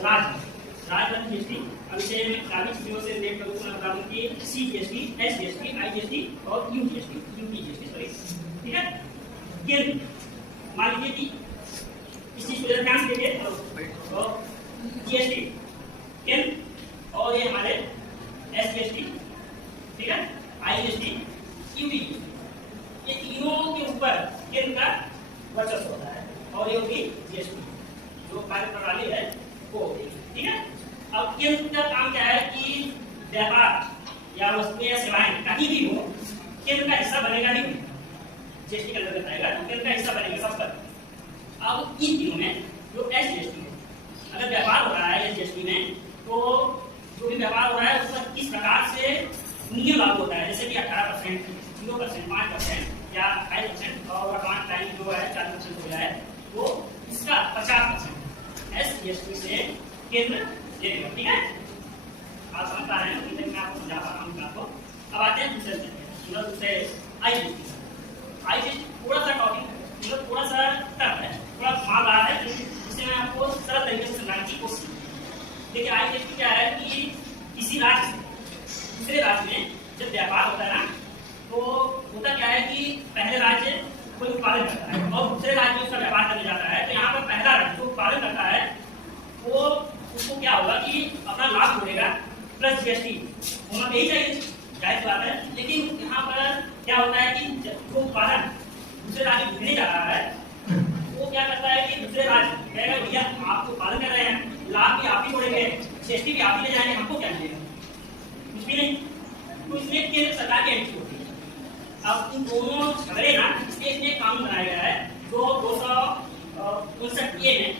राज्य जीएसटी। अब इसे मैं काफी चीजों से रिलेट करूंगा, मैं बता दूं कि सीजीएसटी, एसजीएसटी, आईजीएसटी और यूजीएसटी, यूपीजीएसटी सॉरी, ठीक है। केंद्र मान लीजिए कि इस चीज को ध्यान से देखिए, तो जीएसटी केंद्र और ये हमारे एसजीएसटी, ठीक है, आईजीएसटी, यूपीजीएसटी, ये तीनों के ऊपर केंद्र का वर्चस्व होता है और ये होगी जीएसटी जो कार्य प्रणाली है वो होगी, ठीक है। अब केंद्र का काम क्या है कि व्यापार या वस्तुएं या सेवाएं कहीं भी हो केंद्र का हिस्सा बनेगा नहीं, जीएसटी के अंतर्गत आएगा तो केंद्र का हिस्सा बनेगा सब पर। अब इन तीनों में जो एसजीएसटी है, अगर व्यापार हो रहा है एसजीएसटी में तो जो भी व्यापार हो रहा है उस पर किस प्रकार से नियम लागू होता है, जैसे कि 18%, 0%, 5% या 5% और वर्तमान टाइम जो है 4% हो जाए तो इसका 50% एसजीएसटी से केंद्र देगा, ठीक है। आप समझ पा रहे हैं, मैं आपको समझा पा रहा हूँ आपको। अब आते हैं दूसरे आईजीएसटी थोड़ा सा टॉपिक है, थोड़ा सा टफ है, थोड़ा घुमावदार है, जिससे मैं आपको सरल तरीके से समझाने की कोशिश की। देखिए आईजीएसटी क्या है कि किसी राज्य से दूसरे राज्य में जब व्यापार होता है ना तो होता क्या है कि पहले राज्य कोई उत्पादन करता है और दूसरे राज्य में उसका व्यापार करने जाता है, तो यहाँ पर पहला राज्य जो उत्पादन करता है वो उसको क्या होगा कि अपना लाभ जोड़ेगा प्लस जीएसटी होना यही चाहिए, जाहिर बात है। लेकिन यहाँ पर क्या होता है कि जो उत्पादन दूसरे राज्य भेजने जा रहा है वो क्या करता है कि दूसरे राज्य कहेगा भैया आप तो उत्पादन कर रहे हैं, लाभ भी आप ही जोड़ेंगे, जीएसटी भी आप ही ले जाएंगे, हमको क्या मिलेगा, कुछ भी नहीं। तो इसमें केंद्र सरकार की एंट्री होती है। अब इन दोनों झगड़े ना इसलिए इसमें कानून बनाया गया है जो 259 ए में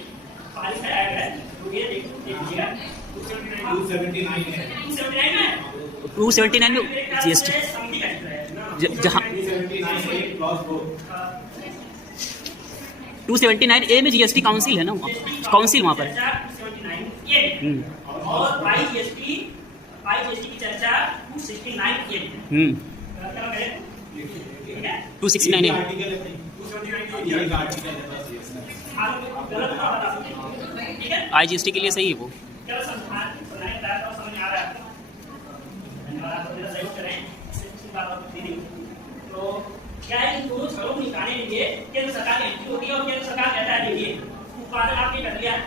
पारित कराया गया है, तो ये देखिएगा 279 है, 279 में जीएसटी जहाँ 279 ए में जीएसटी काउंसिल है ना, काउंसिल वहाँ पर। और आईजीएसटी की चर्चा 269 ए में 269 आईजीएसटी के लिए सही है वो। तो क्या है इन दोनों झगड़ों को निकालने के लिए केंद्र सरकार की एंट्री होती है और केंद्र सरकार कहता है देखिए उत्पादन आपने कर लिया है,